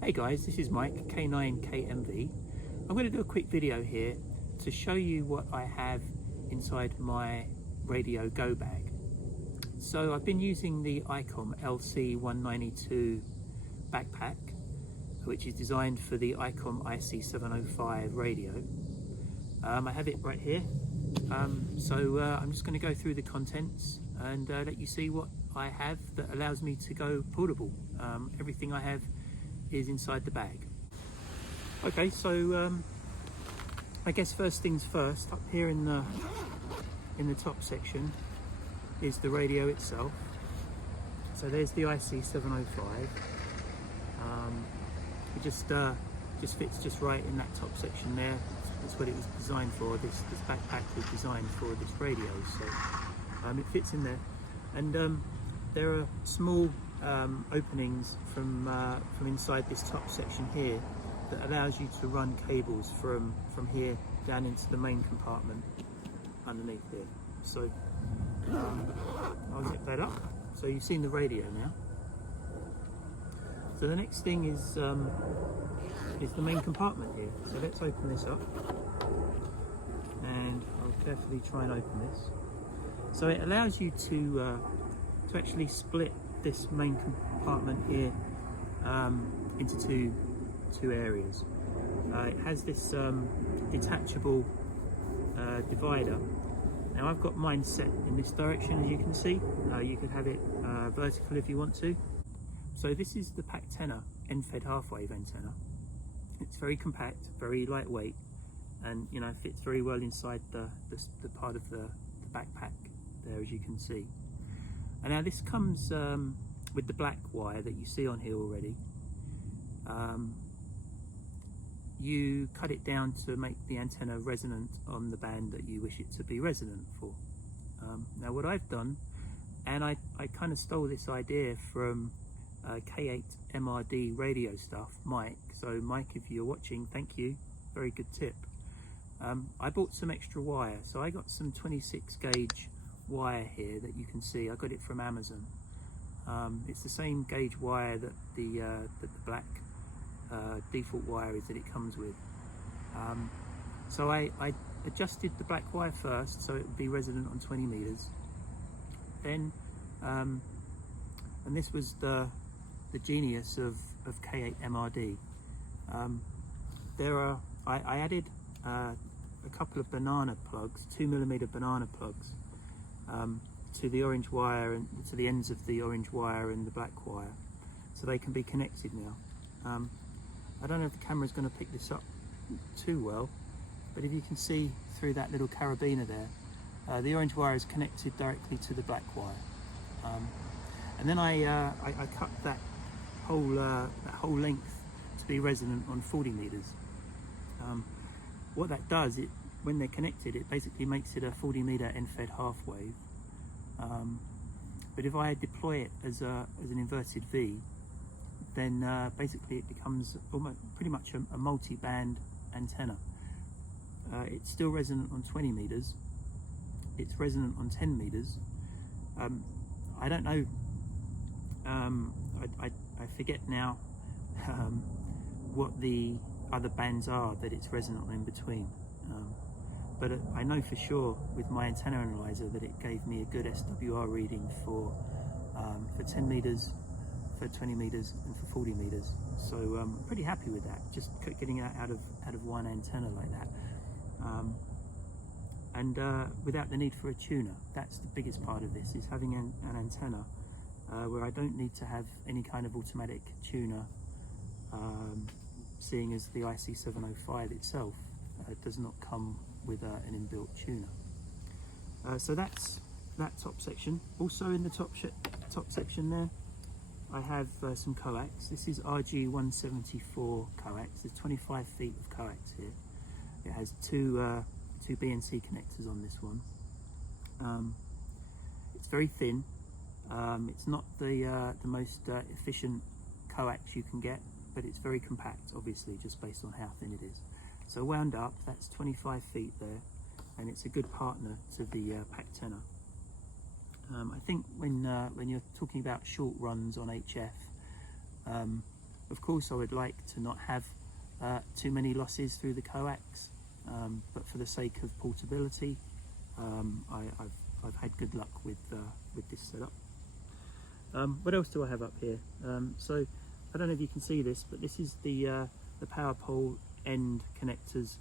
Hey guys, this is Mike, K9KMV. I'm going to do a quick video here to show you what I have inside my radio go bag. So I've been using the ICOM LC-192 backpack, which is designed for the ICOM IC705 radio. I have it right here. I'm just going to go through the contents and let you see what I have that allows me to go portable. Everything I have is inside the bag. Okay, so I guess first things first, up here in the top section is the radio itself. So there's the IC705. It just fits just right in that top section there. That's what it was designed for. This backpack was designed for this radio, so it fits in there. And there are small openings from inside this top section here that allows you to run cables from here down into the main compartment underneath here. So I'll zip that up. So you've seen the radio now. So the next thing is the main compartment here. So let's open this up, and I'll carefully try and open this. So it allows you to actually split this main compartment here into two areas. It has this detachable divider. Now I've got mine set in this direction, as you can see. You could have it vertical if you want to. So this is the Packtenna end-fed half-wave antenna. It's very compact, very lightweight, and fits very well inside the part of the backpack there, as you can see. And now this comes with the black wire that you see on here already. You cut it down to make the antenna resonant on the band that you wish it to be resonant for. Now what I've done, and I kind of stole this idea from K8 MRD radio stuff, Mike. So Mike, if you're watching, thank you, very good tip. I bought some extra wire, so I got some 26 gauge wire here that you can see. I got it from Amazon. It's the same gauge wire that the black default wire is that it comes with. So I adjusted the black wire first so it would be resonant on 20 meters. Then, and this was the genius of K8 MRD. I added a couple of banana plugs, 2mm banana plugs, to the orange wire and to the ends of the orange wire and the black wire, so they can be connected now. I don't know if the camera's going to pick this up too well, but if you can see through that little carabiner there, the orange wire is connected directly to the black wire. And then I cut that whole length to be resonant on 40 meters. What that does, when they're connected, it basically makes it a 40 meter end-fed half wave. But if I deploy it as an inverted V, then basically it becomes pretty much a multi-band antenna. It's still resonant on 20 meters. It's resonant on 10 meters. I don't know. I forget now what the other bands are that it's resonant on in between. But I know for sure with my antenna analyzer that it gave me a good SWR reading for 10 meters, for 20 meters, and for 40 meters. So I'm pretty happy with that. Just getting that out of one antenna like that, and without the need for a tuner. That's the biggest part of this, is having an antenna where I don't need to have any kind of automatic tuner, seeing as the IC705 itself does not come with an inbuilt tuner. So that's that top section. Also in the top section there, I have some coax. This is RG174 coax. There's 25 feet of coax here. It has two BNC connectors on this one. It's very thin. It's not the most efficient coax you can get, but it's very compact, obviously, just based on how thin it is. So wound up, that's 25 feet there, and it's a good partner to the Packtenna. I think when you're talking about short runs on HF, Of course I would like to not have too many losses through the coax, but for the sake of portability, I've had good luck with this setup. What else do I have up here? So I don't know if you can see this, but this is the power pole end connectors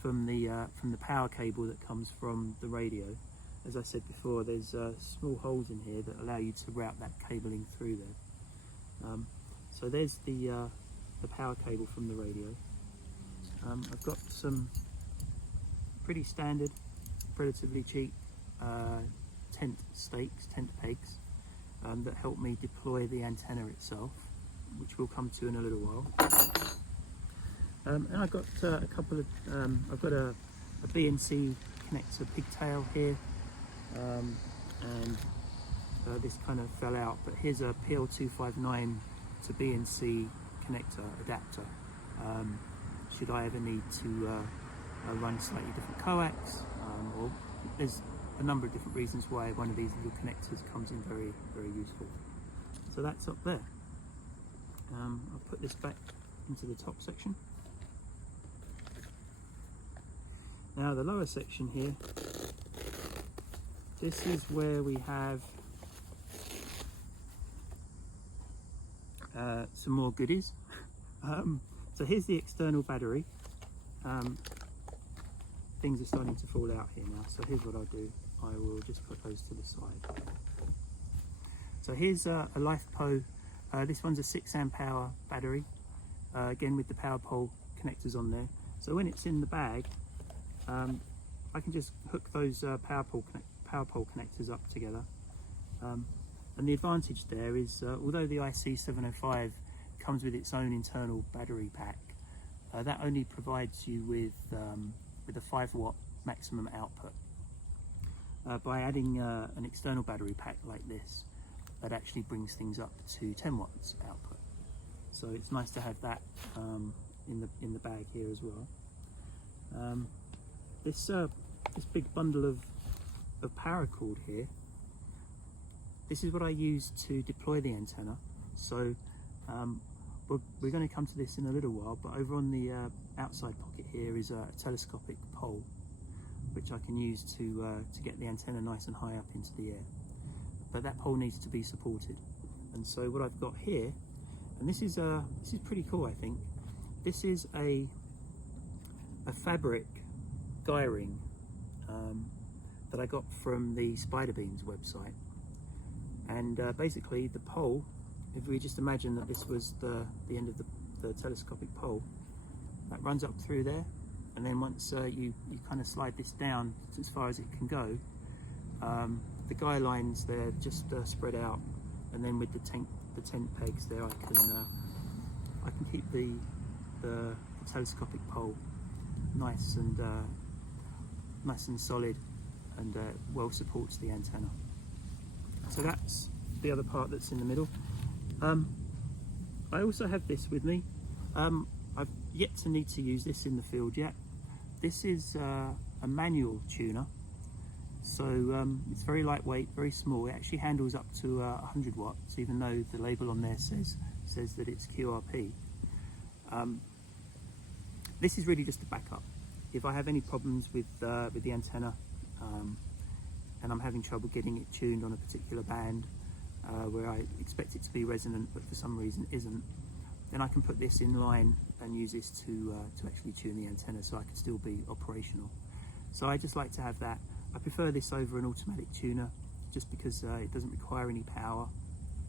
from the power cable that comes from the radio. As I said before, there's small holes in here that allow you to route that cabling through there. So there's the power cable from the radio. I've got some pretty standard, relatively cheap tent stakes, tent pegs, that help me deploy the antenna itself, which we'll come to in a little while. And I've got a couple of, I've got a BNC connector pigtail here, and this kind of fell out, but here's a PL259 to BNC connector adapter, should I ever need to run slightly different coax, or there's a number of different reasons why one of these little connectors comes in very, very useful. So that's up there. I'll put this back into the top section. Now the lower section here, this is where we have some more goodies. So here's the external battery. Things are starting to fall out here now, so here's what I'll do. I will just put those to the side. So here's a LifePo. This one's a 6 amp hour battery, again with the power pole connectors on there. So when it's in the bag, I can just hook those power pole connectors up together. And the advantage there is, although the IC705 comes with its own internal battery pack, that only provides you with a 5 watt maximum output. By adding an external battery pack like this, that actually brings things up to 10 watts output. So it's nice to have that in the bag here as well. This big bundle of paracord here, this is what I use to deploy the antenna. So we're going to come to this in a little while, but over on the outside pocket here is a telescopic pole, which I can use to get the antenna nice and high up into the air. But that pole needs to be supported. And so what I've got here, and this is pretty cool, I think. This is a fabric guy ring that I got from the Spiderbeans website. And basically the pole, if we just imagine that this was the end of the telescopic pole, that runs up through there, and then once you kind of slide this down as far as it can go, the guy lines there just spread out, and then with the tent pegs there, I can keep the telescopic pole nice and solid, and well supports the antenna. So that's the other part that's in the middle. I also have this with me. I've yet to need to use this in the field yet. This is a manual tuner, so it's very lightweight, very small. It actually handles up to 100 watts, even though the label on there says that it's QRP. This is really just a backup. If I have any problems with the antenna, and I'm having trouble getting it tuned on a particular band, where I expect it to be resonant but for some reason isn't, then I can put this in line and use this to actually tune the antenna, so I can still be operational. So I just like to have that. I prefer this over an automatic tuner, just because it doesn't require any power.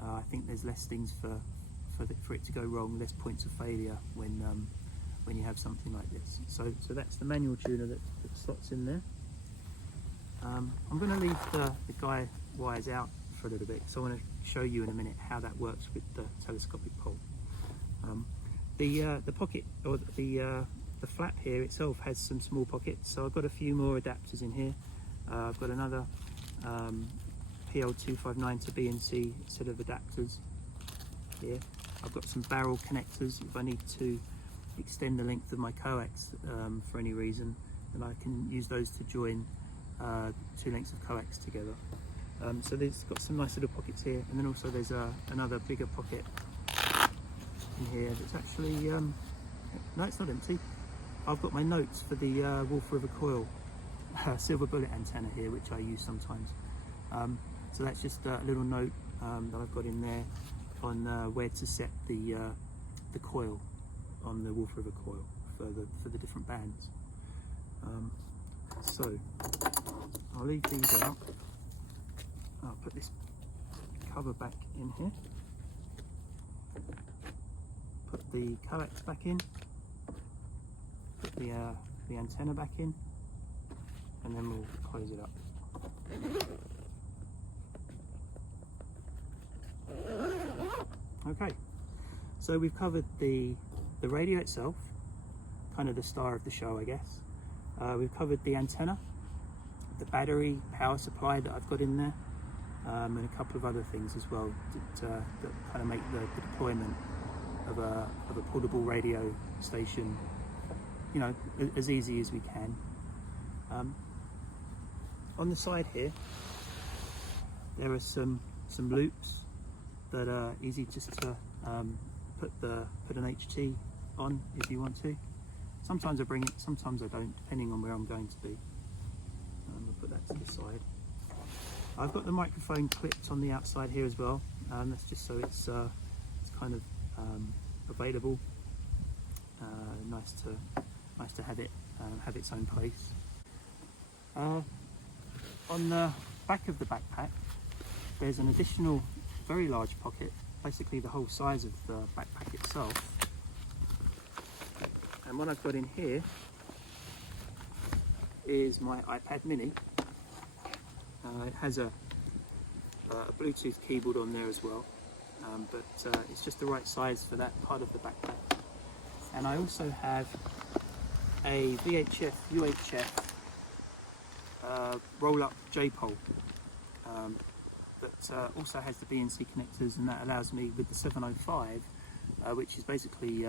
I think there's less things for it to go wrong, less points of failure when you have something like this. So that's the manual tuner that slots in there. I'm going to leave the guy wires out for a little bit, so I want to show you in a minute how that works with the telescopic pole. The pocket, or the flap here itself, has some small pockets, so I've got a few more adapters in here. I've got another PL259 to BNC set of adapters here. I've got some barrel connectors if I need to extend the length of my coax for any reason, and I can use those to join 2 lengths of coax together. So there's got some nice little pockets here, and then also there's another bigger pocket in here that's actually, no, it's not empty. I've got my notes for the Wolf River Coil silver bullet antenna here, which I use sometimes. So that's just a little note that I've got in there on where to set the coil on the Wolf River Coil for the different bands. So I'll leave these out. I'll put this cover back in here. Put the coax back in. Put the antenna back in, and then we'll close it up. Okay, so we've covered the radio itself, kind of the star of the show, I guess. We've covered the antenna, the battery, power supply that I've got in there, and a couple of other things as well that kind of make the deployment of a portable radio station, you know, as easy as we can. On the side here, there are some loops that are easy just to put an HT on if you want to. Sometimes I bring it, sometimes I don't, depending on where I'm going to be. I'll put that to the side. I've got the microphone clipped on the outside here as well. That's just so it's kind of available. Nice to have it have its own place. On the back of the backpack, there's an additional very large pocket, basically the whole size of the backpack itself. And what I've got in here is my iPad mini. It has a Bluetooth keyboard on there as well, but it's just the right size for that part of the backpack. And I also have a VHF UHF roll-up J-pole that also has the BNC connectors, and that allows me with the 705, which is basically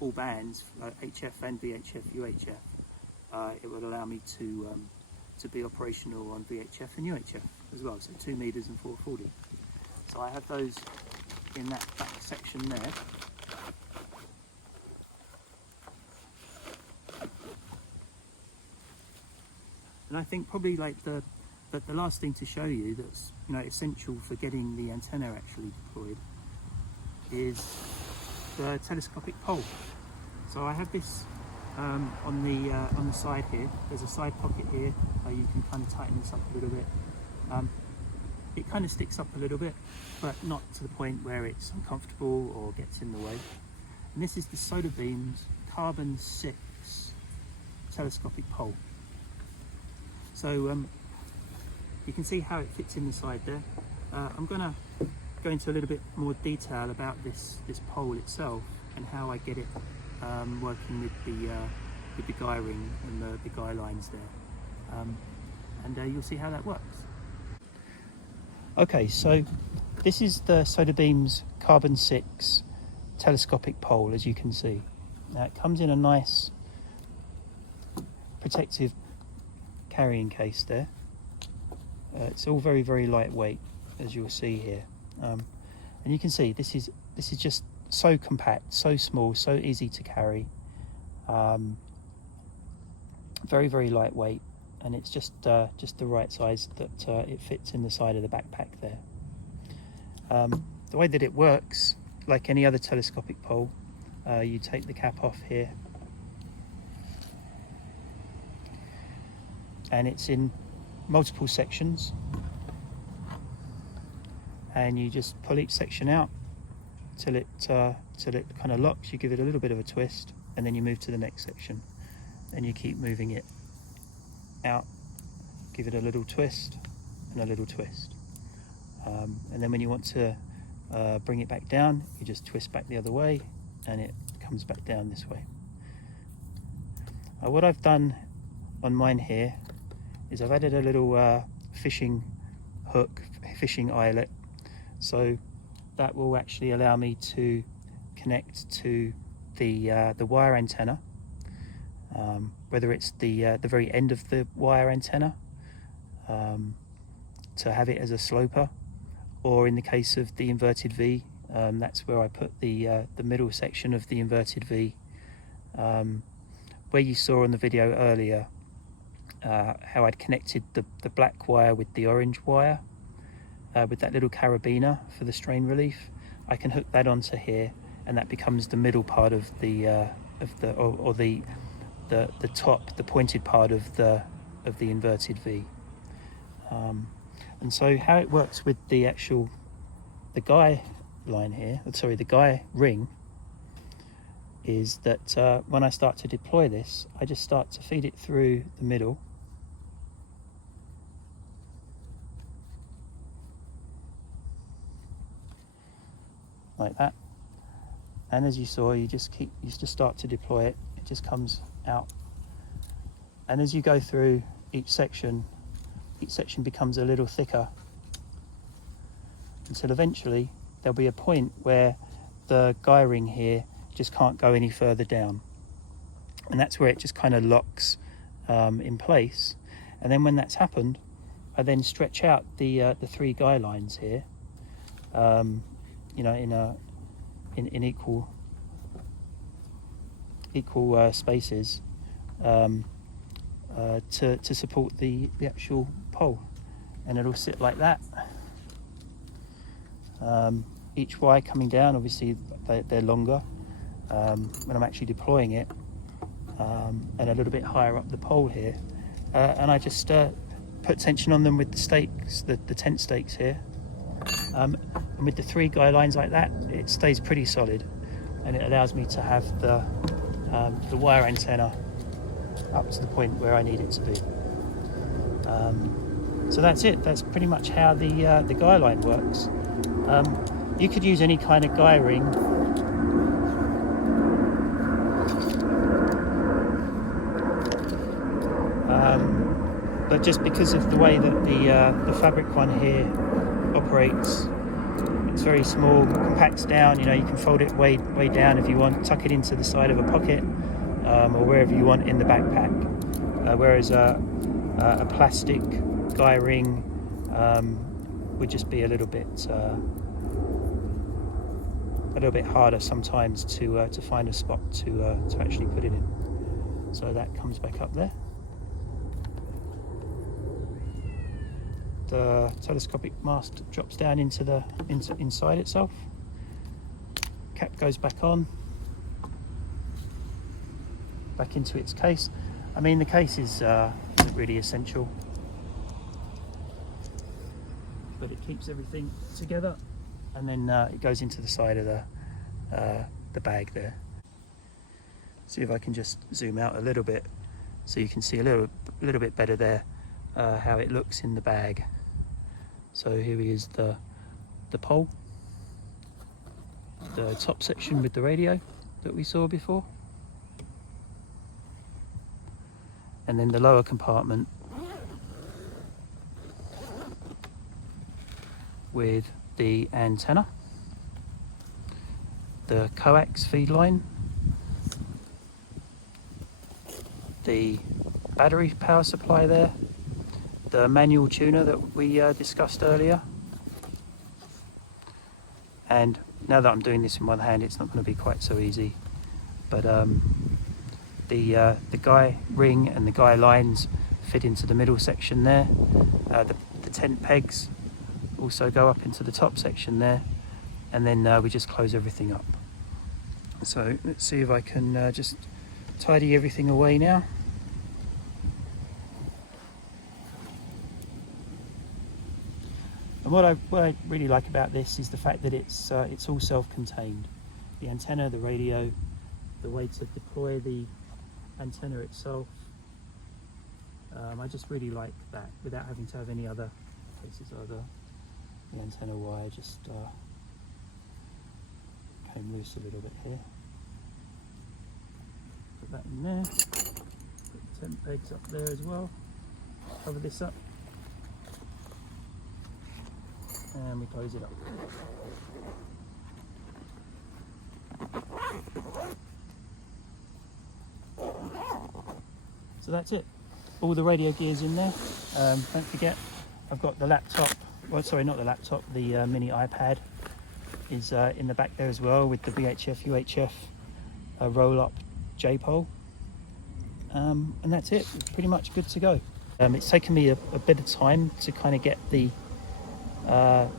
all bands, HF and VHF UHF. It would allow me to be operational on VHF and UHF as well, so 2 meters and 440. So I have those in that back section there. And I think probably like the last thing to show you that's, you know, essential for getting the antenna actually deployed is the telescopic pole. So I have this on the side here. There's a side pocket here. You can kind of tighten this up a little bit. It kind of sticks up a little bit, but not to the point where it's uncomfortable or gets in the way. And this is the Soda Beams Carbon 6 telescopic pole. So you can see how it fits in the side there. I'm going to go into a little bit more detail about this pole itself and how I get it working with the guy ring and the guy lines there, and you'll see how that works. Okay, so this is the Soda Beams Carbon 6 telescopic pole, as you can see. Now it comes in a nice protective carrying case there. It's all very, very lightweight, as you'll see here, and you can see this is just so compact, so small, so easy to carry, very, very lightweight, and it's just the right size that it fits in the side of the backpack there. The way that it works, like any other telescopic pole, you take the cap off here, and it's in multiple sections, and you just pull each section out till it kind of locks. You give it a little bit of a twist, and then you move to the next section, and you keep moving it out, give it a little twist and a little twist, and then when you want to bring it back down, you just twist back the other way and it comes back down this way. What I've done on mine here is I've added a little fishing hook, fishing eyelet, so that will actually allow me to connect to the wire antenna, whether it's the very end of the wire antenna, to have it as a sloper, or in the case of the inverted V, That's where I put the middle section of the inverted V. Where you saw on the video earlier how I'd connected the black wire with the orange wire with that little carabiner for the strain relief, I can hook that onto here, and that becomes the middle part of the top, the pointed part of the inverted V. And so how it works with the guy line here, sorry, the guy ring, is that when I start to deploy this, I just start to feed it through the middle. Like that. And as you saw, you just start to deploy it, it just comes out. And as you go through each section becomes a little thicker, until eventually there'll be a point where the guy ring here just can't go any further down, and that's where it just kind of locks in place. And then when that's happened, I then stretch out the 3 guy lines here, you know, in equal spaces to support the actual pole, and it'll sit like that. Each wire coming down, obviously they're longer when I'm actually deploying it, and a little bit higher up the pole here, and I just put tension on them with the stakes, the tent stakes here, and with the 3 guy lines like that, it stays pretty solid, and it allows me to have the wire antenna up to the point where I need it to be. So that's it. That's pretty much how the guy line works. You could use any kind of guy ring. But just because of the way that the fabric one here operates, it's very small, compacts down. You know, you can fold it way down if you want, tuck it into the side of a pocket, or wherever you want in the backpack. Whereas a plastic guy ring would just be a little bit harder sometimes to find a spot to actually put it in. So that comes back up there. The telescopic mast drops down inside itself. Cap goes back on, back into its case. I mean, the case isn't really essential, but it keeps everything together, and then it goes into the side of the bag there. See if I can just zoom out a little bit so you can see a little bit better there how it looks in the bag. So here is the pole, the top section with the radio that we saw before, and then the lower compartment with the antenna, the coax feed line, the battery power supply there, the manual tuner that we discussed earlier. And now that I'm doing this in one hand, it's not going to be quite so easy, but the guy ring and the guy lines fit into the middle section there. The tent pegs also go up into the top section there, and then we just close everything up. So let's see if I can just tidy everything away now. And what I really like about this is the fact that it's all self-contained. The antenna, the radio, the way to deploy the antenna itself. I just really like that, without having to have any other pieces. The antenna wire just came loose a little bit here. Put that in there. Put the tent pegs up there as well. Cover this up. And we close it up. So that's it. All the radio gear's in there. Don't forget, I've got the laptop. Well, sorry, not the laptop. The mini iPad is in the back there as well, with the VHF UHF roll-up J-pole. And that's it. It's pretty much good to go. It's taken me a bit of time to kind of get the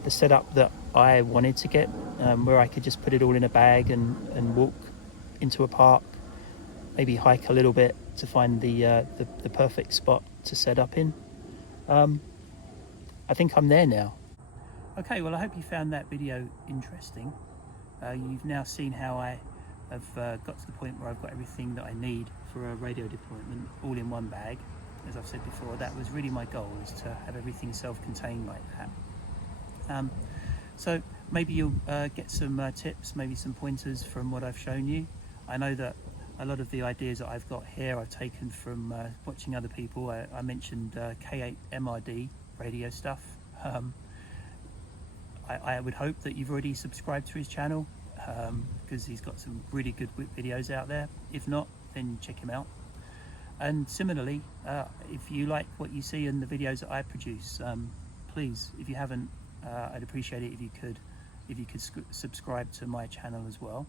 setup that I wanted to get, where I could just put it all in a bag and walk into a park, maybe hike a little bit to find the perfect spot to set up in. I think I'm there now. Okay, well, I hope you found that video interesting. You've now seen how I have got to the point where I've got everything that I need for a radio deployment all in one bag. As I've said before, that was really my goal, is to have everything self-contained like that. So maybe you'll get some tips, maybe some pointers from what I've shown you. I know that a lot of the ideas that I've got here I've taken from watching other people. I mentioned K8 MRD radio stuff. I would hope that you've already subscribed to his channel, because he's got some really good videos out there. If not, then check him out. And similarly, if you like what you see in the videos that I produce, please, if you haven't, I'd appreciate it if you could subscribe to my channel as well.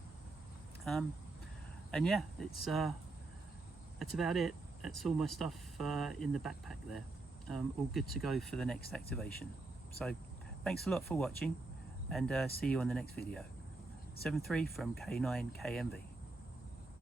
And yeah, that's about it. That's all my stuff in the backpack there. All good to go for the next activation. So thanks a lot for watching, and see you on the next video. 7-3 from K9KMV.